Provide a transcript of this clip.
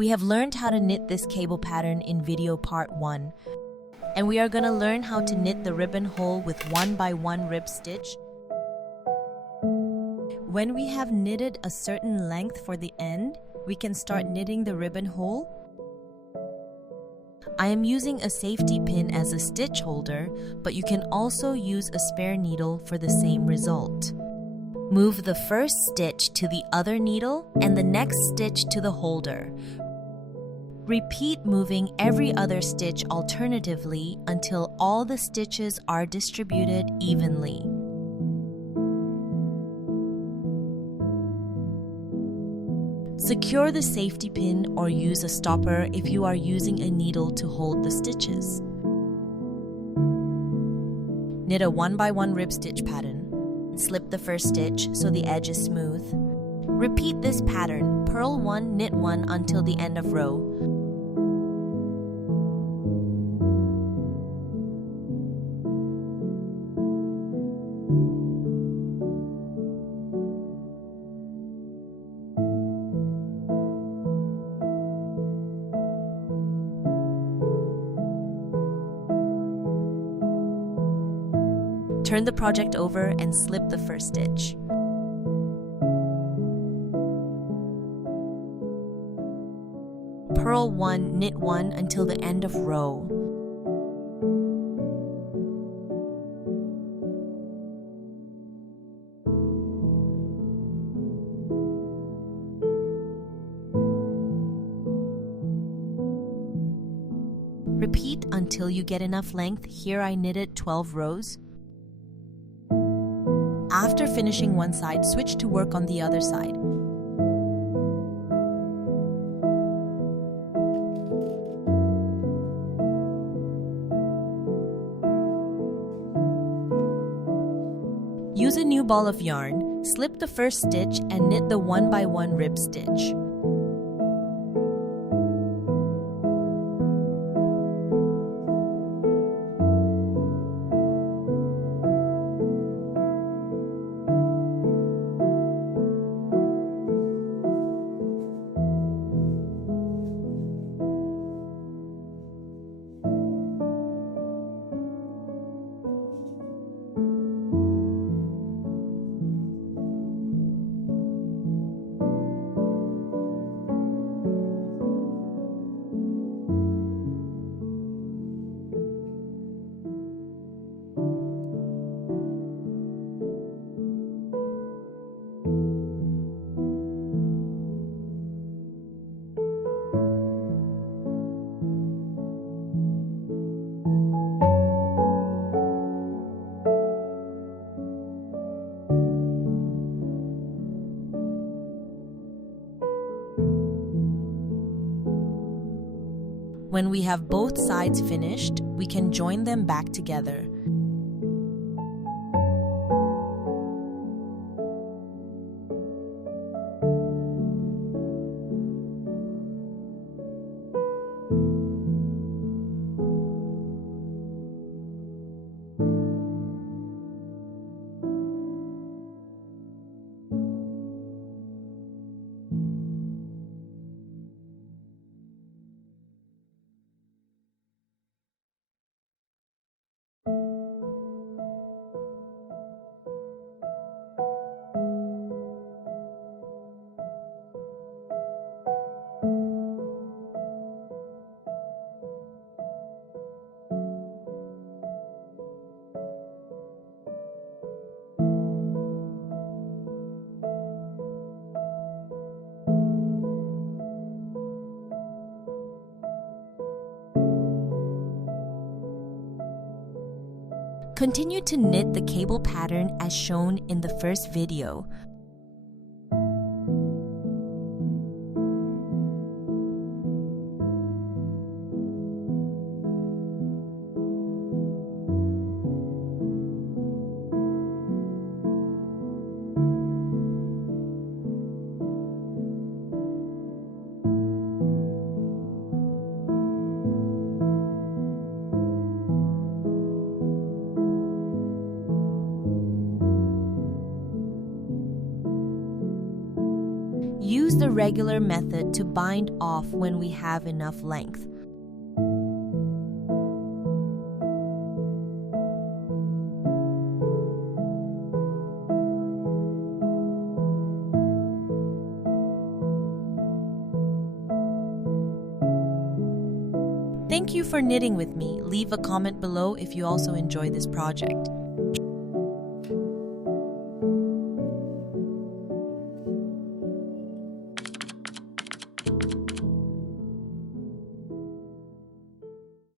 We have learned how to knit this cable pattern in video part 1, and we are going to learn how to knit the ribbon hole with 1x1 rib stitch. When we have knitted a certain length for the end, we can start knitting the ribbon hole. I am using a safety pin as a stitch holder, but you can also use a spare needle for the same result. Move the first stitch to the other needle and the next stitch to the holder. Repeat moving every other stitch alternatively until all the stitches are distributed evenly. Secure the safety pin or use a stopper if you are using a needle to hold the stitches. Knit a 1x1 rib stitch pattern. Slip the first stitch so the edge is smooth. Repeat this pattern, purl 1, knit 1 until the end of row. Turn the project over and slip the first stitch. Purl 1, knit 1 until the end of row. Repeat until you get enough length. Here I knitted 12 rows. After finishing one side, switch to work on the other side. Use a new ball of yarn, slip the first stitch and knit the 1x1 rib stitch. When we have both sides finished, we can join them back together. Continue to knit the cable pattern as shown in the first video. Use the regular method to bind off when we have enough length. Thank you for knitting with me. Leave a comment below if you also enjoy this project.